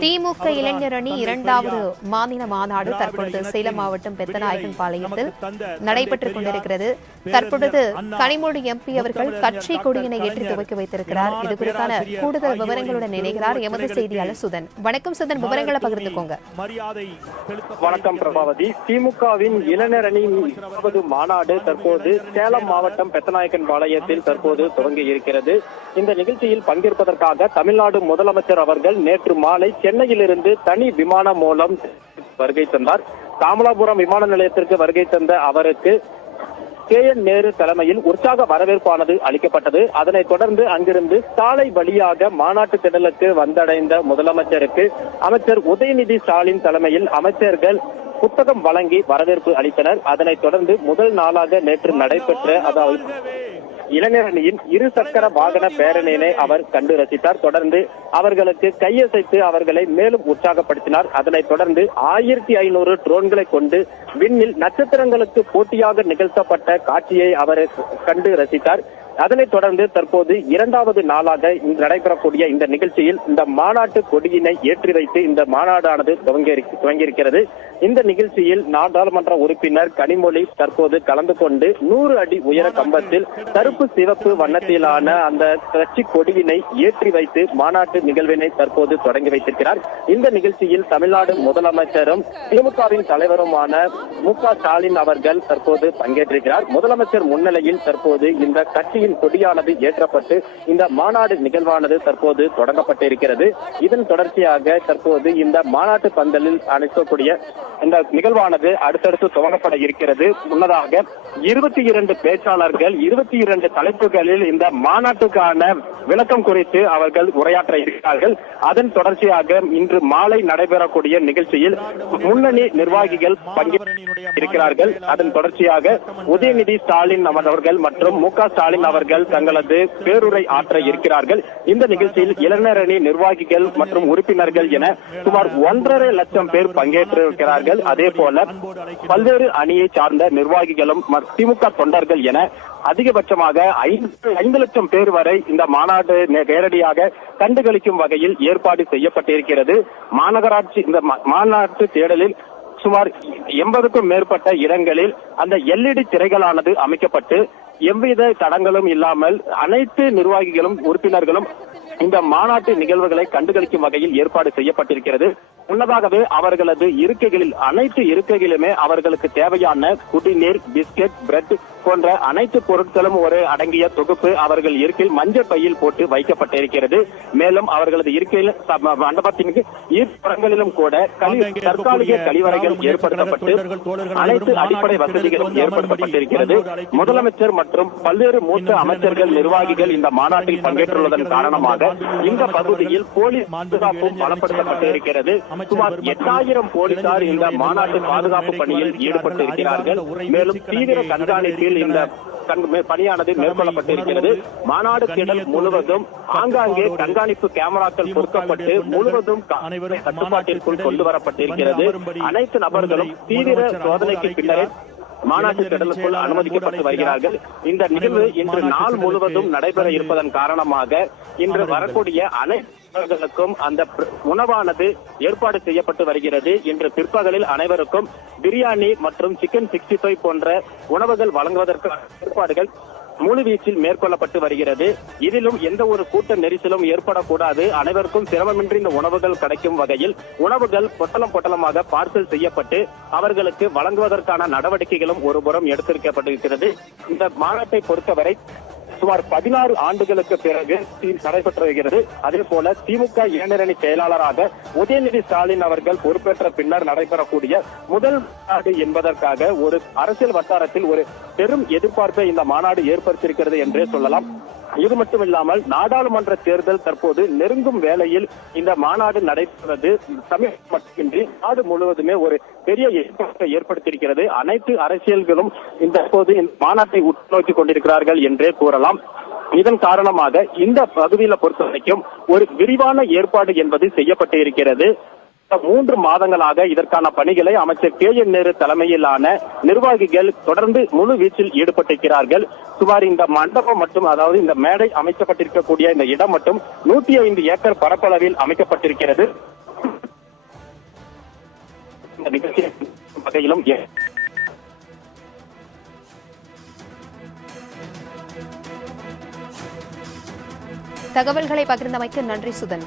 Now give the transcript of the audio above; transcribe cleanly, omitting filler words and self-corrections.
திமுக இளைஞர் அணி இரண்டாவது மாநில மாநாடு தற்பொழுது சேலம் மாவட்டம் பெத்தநாயக்கன் பாளையத்தில் நடைபெற்றுக் கொண்டிருக்கிறது. தற்பொழுது கனிமொழி எம்பி அவர்கள் கட்சி கொடியினை ஏற்றி துவக்கி வைத்திருக்கிறார். இது குறித்தான கூடுதல் விவரங்களுடன் இணைகிறார் எமது செய்தியாளர் சுதன். வணக்கம் சுதன், விவரங்களை பகிர்ந்துக்கோங்க. வணக்கம் பிரபாவதி. திமுகவின் இளைஞர் அணி மாநாடு தற்போது சேலம் மாவட்டம் பெத்தநாயக்கன் பாளையத்தில் தற்போது துவங்கி இருக்கிறது. இந்த நிகழ்ச்சியில் பங்கேற்பதற்காக தமிழ்நாடு முதலமைச்சர் அவர்கள் நேற்று மாலை சென்னையிலிருந்து தனி விமானம் மூலம் வருகை தந்தார். தாமலாபுரம் விமான நிலையத்திற்கு வருகை தந்த அவருக்கு KN நேரு தலைமையில் உற்சாக வரவேற்பானது அளிக்கப்பட்டது. அதனைத் தொடர்ந்து அங்கிருந்து சாலை வழியாக மாநாட்டு திடலுக்கு வந்தடைந்த முதலமைச்சருக்கு அமைச்சர் உதயநிதி ஸ்டாலின் தலைமையில் அமைச்சர்கள் புத்தகம் வழங்கி வரவேற்பு அளித்தனர். அதனைத் தொடர்ந்து முதல் நாளாக நேற்று நடைபெற்ற இளைஞர் அணியின் இருசக்கர வாகன பேரணியினை அவர் கண்டு ரசித்தார். தொடர்ந்து அவர்களுக்கு கையசைத்து அவர்களை மேலும் உற்சாகப்படுத்தினார். அதனைத் தொடர்ந்து 1500 ட்ரோன்களை கொண்டு விண்ணில் நட்சத்திரங்களுக்கு போட்டியாக நிகழ்த்தப்பட்ட காட்சியை அவர் கண்டு ரசித்தார். அதனைத் தொடர்ந்து தற்போது இரண்டாவது நாளாக நடைபெறக்கூடிய இந்த நிகழ்ச்சியில் இந்த மாநாட்டு கொடியினை ஏற்றி வைத்து இந்த மாநாடானது துவங்கியிருக்கிறது. இந்த நிகழ்ச்சியில் நாடாளுமன்ற உறுப்பினர் கனிமொழி தற்போது கலந்து கொண்டு 100 அடி உயர கம்பத்தில் கருப்பு சிவப்பு வண்ணத்திலான அந்த கட்சி கொடியினை ஏற்றி வைத்து மாநாட்டு நிகழ்வினை தற்போது தொடங்கி வைத்திருக்கிறார். இந்த நிகழ்ச்சியில் தமிழ்நாடு முதலமைச்சரும் திமுகவின் தலைவருமான MK ஸ்டாலின் அவர்கள் தற்போது பங்கேற்றிருக்கிறார். முதலமைச்சர் முன்னிலையில் தற்போது இந்த கட்சி கொடியானது ஏற்றப்பட்டு இந்த மாநாடு நிகழ்வானது தற்போது தொடங்கப்பட்டிருக்கிறது. இதன் தொடர்ச்சியாக தற்போது இந்த மாநாட்டு பந்தலில் அழைக்கக்கூடிய இந்த நிகழ்வானது அடுத்தடுத்து துவங்கப்பட இருக்கிறது. முன்னதாக 22 பேச்சாளர்கள் 22 தலைப்புகளில் இந்த மாநாட்டுக்கான விளக்கம் குறித்து அவர்கள் உரையாற்ற இருக்கிறார்கள். அதன் தொடர்ச்சியாக இன்று மாலை நடைபெறக்கூடிய நிகழ்ச்சியில் முன்னணி நிர்வாகிகள் பங்கேற்கிறார்கள். அதன் தொடர்ச்சியாக உதயநிதி ஸ்டாலின் அவர்கள் மற்றும் MK ஸ்டாலின் அவர்கள் தங்களது பேருரை ஆற்ற இருக்கிறார்கள். இந்த நிகழ்ச்சியில் இளைஞர் அணி நிர்வாகிகள் மற்றும் உறுப்பினர்கள் என சுமார் 1.5 லட்சம் பேர் பங்கேற்றிருக்கிறார்கள். அதே போல பல்வேறு அணியை சார்ந்த நிர்வாகிகளும் திமுக தொண்டர்கள் என அதிகபட்சமாக 5 லட்சம் பேர் வரை இந்த மாநாடு நேரடியாக கண்டுகளிக்கும் வகையில் ஏற்பாடு செய்யப்பட்டிருக்கிறது. மாநகராட்சி இந்த மாநாட்டு தேடலில் சுமார் 80க்கும் மேற்பட்ட இடங்களில் அந்த LED திரைகளானது அமைக்கப்பட்டு எவ்வித தடங்களும் இல்லாமல் அனைத்து நிர்வாகிகளும் உறுப்பினர்களும் இந்த மாநாட்டு நிகழ்வுகளை கண்டுகளிக்கும் வகையில் ஏற்பாடு செய்யப்பட்டிருக்கிறது. முன்னதாகவே அவர்களது இருக்கைகளில் அனைத்து இருக்கைகளிலுமே அவர்களுக்கு தேவையான குடிநீர், பிஸ்கெட், பிரெட் போன்ற அனைத்து பொருட்களும் ஒரு அடங்கிய தொகுப்பு அவர்கள் இருக்கையில் மஞ்சள் பையில் போட்டு வைக்கப்பட்டிருக்கிறது. மேலும் அவர்களது இருக்கையில் மண்டபத்தின் இருபுறங்களிலும் கூட தற்காலிக கழிவறைகள் ஏற்படுத்தப்பட்டு அனைத்து அடிப்படை வசதிகளும் ஏற்படுத்தப்பட்டிருக்கிறது. முதலமைச்சர் மற்றும் பல்வேறு மூத்த அமைச்சர்கள் நிர்வாகிகள் இந்த மாநாட்டில் பங்கேற்றுள்ளதன் காரணமாக இந்த பகுதியில் போலீஸ் பாதுகாப்பும் பலப்படுத்தப்பட்டு இருக்கிறது. சுமார் 8000 போலீசார் இந்த மாநாட்டு பாதுகாப்பு பணியில் ஈடுபட்டு இருக்கிறார்கள். மேலும் தீவிர கண்காணிப்பில் இந்த பணியானது மேற்கொள்ளப்பட்டிருக்கிறது. மாநாடு திடல் முழுவதும் ஆங்காங்கே கண்காணிப்பு கேமராக்கள் பொருத்தப்பட்டு முழுவதும் கட்டுப்பாட்டிற்குள் கொண்டு வரப்பட்டிருக்கிறது. அனைத்து நபர்களும் தீவிர சோதனைக்கு பின்னரே மாநாட்டு திடலுக்குள் அனுமதிக்கப்பட்டு வருகிறார்கள். இந்த நிகழ்வு இன்று நாள் முழுவதும் நடைபெற இருப்பதன் காரணமாக இன்று வரக்கூடிய அனைவர்களுக்கும் அந்த உணவானது ஏற்பாடு செய்யப்பட்டு வருகிறது. இன்று பிற்பகலில் அனைவருக்கும் பிரியாணி மற்றும் சிக்கன் 65 போன்ற உணவுகள் வழங்குவதற்கான ஏற்பாடுகள் முழுவீச்சில் மேற்கொள்ளப்பட்டு வருகிறது. இதிலும் எந்த ஒரு கூட்ட நெரிசலும் ஏற்படக்கூடாது, அனைவருக்கும் சிரமமின்றி இந்த உணவுகள் கிடைக்கும் வகையில் உணவுகள் பொட்டலமாக பார்சல் செய்யப்பட்டு அவர்களுக்கு வழங்குவதற்கான நடவடிக்கைகளும் ஒருபுறம் எடுத்திருக்கப்பட்டிருக்கிறது. இந்த மாநாட்டை பொறுத்தவரை சுமார் 16 ஆண்டுகளுக்கு பிறகு நடைபெற்று வருகிறது. அதே போல திமுக இளைஞர் அணி செயலாளராக உதயநிதி ஸ்டாலின் அவர்கள் பொறுப்பேற்ற பின்னர் நடைபெறக்கூடிய முதல் மாநாடு என்பதற்காக ஒரு அரசியல் வட்டாரத்தில் ஒரு பெரும் எதிர்பார்ப்பை இந்த மாநாடு ஏற்படுத்தியிருக்கிறது என்றே சொல்லலாம். இது மட்டுமில்லாமல் நாடாளுமன்ற தேர்தல் தற்போது நெருங்கும் வேளையில் இந்த மாநாடு நடைபெறுவது தமிழகம் மட்டுமின்றி நாடு முழுவதுமே ஒரு பெரிய எதிர்பார்ப்பை ஏற்படுத்தியிருக்கிறது. அனைத்து அரசியல்களும் இந்த மாநாட்டை உற்றுநோக்கி கொண்டிருக்கிறார்கள் என்றே கூறலாம். இதன் காரணமாக இந்த பகுதியில் பொறுத்த வரைக்கும் ஒரு விரிவான ஏற்பாடு என்பது செய்யப்பட்டு இருக்கிறது. 3 மாதங்களாக இதற்கான பணிகளை அமைச்சர் KN நேரு தலைமையிலான நிர்வாகிகள் தொடர்ந்து முழு வீச்சில் ஈடுபட்டிருக்கிறார்கள். சுமார் இந்த மண்டபம் மற்றும் அதாவது இந்த மேடை அமைக்கப்பட்டிருக்கக்கூடிய இந்த இடம் மட்டும் 105 ஏக்கர் பரப்பளவில் அமைக்கப்பட்டிருக்கிறது. இந்த நிகழ்ச்சி வகையிலும் தகவல்களை பகிர்ந்தமைக்கு நன்றி சுதன்.